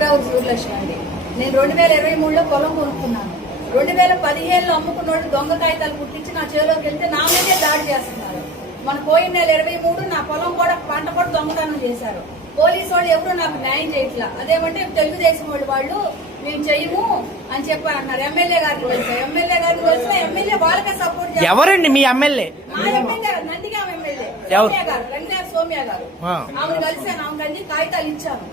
పిప్రావూరు సూర్యలక్ష్మి అండి. నేను 2023లో పొలం కొనుక్కున్నాను. 2015లో అమ్ముకున్నోళ్ళు దొంగ కాగితాలు పుట్టించి నా చేలోకి వెళ్తే నా మీదే దాడి చేస్తున్నారు. మన పోయిన నెల 23 నా పొలం కూడా పంట కూడా దొంగతనం చేశారు. పోలీసు వాళ్ళు ఎవరు నాకు న్యాయం చేయట్లా. అదేమంటే తెలుగుదేశం వాళ్ళు మేము చెయ్యము అని చెప్పని అన్నారు. ఎమ్మెల్యే గారిని కలిసా, ఎమ్మెల్యే వాళ్ళకే సపోర్ట్ చేస్తారు. ఎవరండి మీ ఎమ్మెల్యే? మా ఎమ్మెల్యే నందిగామ ఎమ్మెల్యే సోమ్య గారు, రంగారు సోమ్య గారు. ఆమెను కలిసాను, ఆమెకు అన్ని కాగితాలు ఇచ్చాను.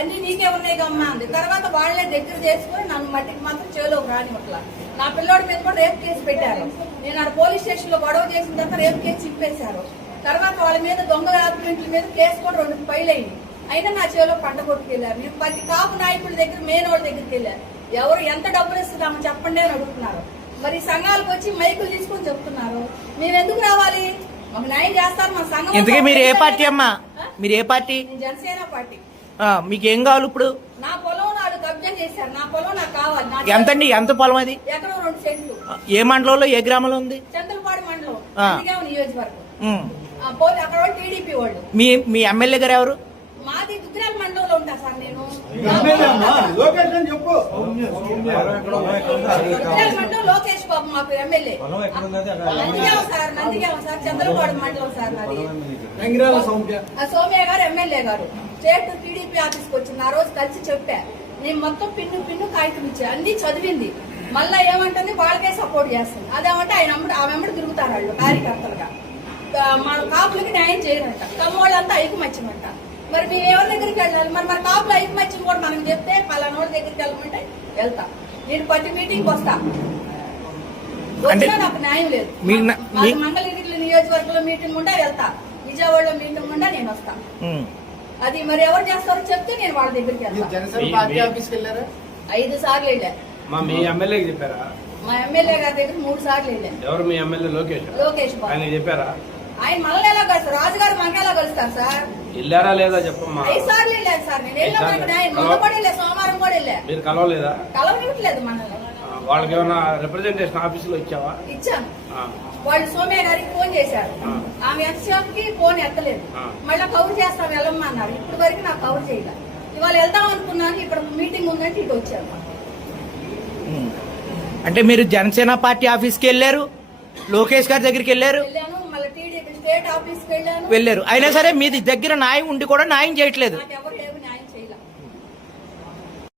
అన్ని నీకే ఉన్నాయి గమ్మా అంది. తర్వాత వాళ్ళే దగ్గర చేసుకుని నన్ను మట్టికి మాత్రం చేలోకి రానివ్వట్లా. నా పిల్లోడి మీద కూడా రేపు కేసు పెట్టారు. నేను ఆడ పోలీస్ స్టేషన్ లో గొడవ చేసిన తర్వాత రేపు కేసు ఇప్పేశారు. తర్వాత వాళ్ళ మీద దొంగ ఆర్గ్యుమెంట్ల మీద కేసు కూడా 2 ఫైల్ అయింది. అయినా నా చేలో పంట కొట్టుకెళ్లారు. నేను ప్రతి కాపు నాయకుల దగ్గర మెయిన్ వాళ్ళ దగ్గరికి వెళ్ళారు. ఎవరు ఎంత డబ్బులు ఇస్తున్నామో చెప్పండి అని అడుగుతున్నారు. మరి సంఘాలకు వచ్చి మైకులు తీసుకొని చెప్తున్నారు. మేము ఎందుకు రావాలి? మాకు న్యాయం చేస్తారు మా సంఘం. ఇంతకీ మీరు ఏ పార్టీ అమ్మా? మీరు ఏ పార్టీ? జనసేన పార్టీ. మీకేం కావాలి ఇప్పుడు? నా పొలం నాడు కబ్జా చేశారు. నా పొలం నాకు కావాలి. ఎంతండి? ఎంత పొలం అది? ఎకరం 2 సెంట్లు. ఏ మండలంలో, ఏ గ్రామంలో ఉంది? చంద్రపాడు మండలం, నియోజకవర్గం. అక్కడ వాళ్ళు టీడీపీ వాళ్ళు. మీ ఎమ్మెల్యే గారు ఎవరు? మాది దుద్రాల మండలంలో ఉంటా సార్. నేను దుద్రాల మండలం లోకేష్ బాబు మాకు ఎమ్మెల్యే. నందిగామ సార్ చంద్రపాడు మండలం సార్ నాది. సోమ్య గారు ఎమ్మెల్యే గారు స్టేట్ టీడీపీ ఆఫీస్కి వచ్చింది. ఆ రోజు కలిసి చెప్పా. నేను మొత్తం పిన్ను కాగితం ఇచ్చా. అన్ని చదివింది. మళ్ళా ఏమంటుంది వాళ్ళకే సపోర్ట్ చేస్తుంది. అదేమంటే ఆమె తిరుగుతారు వాళ్ళు కార్యకర్తలుగా. మన కాపులకి న్యాయం చేయరంట. కమ్మోళ్ళంతా ఐకమత్యమంట. మరి మేము ఎవరి దగ్గరికి వెళ్ళాలి? మరి కాపులు ఐకమత్యం కూడా మనకు చెప్తే పలానా వాళ్ళ దగ్గరికి వెళ్ళమంటే వెళ్తా. నేను ప్రతి మీటింగ్ వస్తా. వచ్చినా నాకు న్యాయం లేదు. మంగళగిరి నియోజకవర్గంలో మీటింగ్ ఉంటే వెళ్తా. విజయవాడలో మీటింగ్ ఉంటే నేను వస్తా. అది మరి ఎవరు చేస్తారో చెప్తే నేను వాళ్ళ దగ్గరికి వెళ్తా. 5 సార్లు వెళ్ళా. మీ ఎమ్మెల్యే చెప్పారా? మా ఎమ్మెల్యే గారి దగ్గర 3 సార్లు వెళ్ళా. ఎవరు మీ ఎమ్మెల్యే? లోకేష్ బాబు. ఆయన చెప్పారా? ఆయన మనల్ని ఎలా కలుస్తారు? రాజుగారు మనకి ఎలా కలుస్తారు సార్? వెళ్ళారా లేదా చెప్పమ్మా. 5 సార్లు వెళ్ళాను సార్. నేను మొన్న కూడా వెళ్ళా, సోమవారం కూడా వెళ్ళా. మీరు కలవలేదా? కలవనివ్వట్లేదు మనల్ని. వాళ్ళకి ఏమైనా రిప్రజెంటేషన్ ఆఫీసులో ఇచ్చావా? ఇచ్చాను. వాళ్ళు సోమయ్య గారికి ఫోన్ చేశారు. ఆమె ఎంతసేపుకి ఫోన్ ఎత్తలేదు. మళ్ళీ కవర్ చేస్తాం వెళ్ళమ్మా అన్నారు. ఇప్పుడు వరకు నాకు కవర్ చేయలేదు. ఇవాళ వెళ్దాం అనుకున్నాను. ఇక్కడ మీటింగ్ ఉందంటే ఇటు వచ్చాను. అంటే మీరు జనసేన పార్టీ ఆఫీస్కి వెళ్ళారు, లోకేష్ గారి దగ్గరికి వెళ్ళారు, మళ్ళీ టీడీపీ స్టేట్ ఆఫీస్కి వెళ్ళారు. అయినా సరే మీది దగ్గర న్యాయం ఉండి కూడా న్యాయం చేయట్లేదు. ఎవరు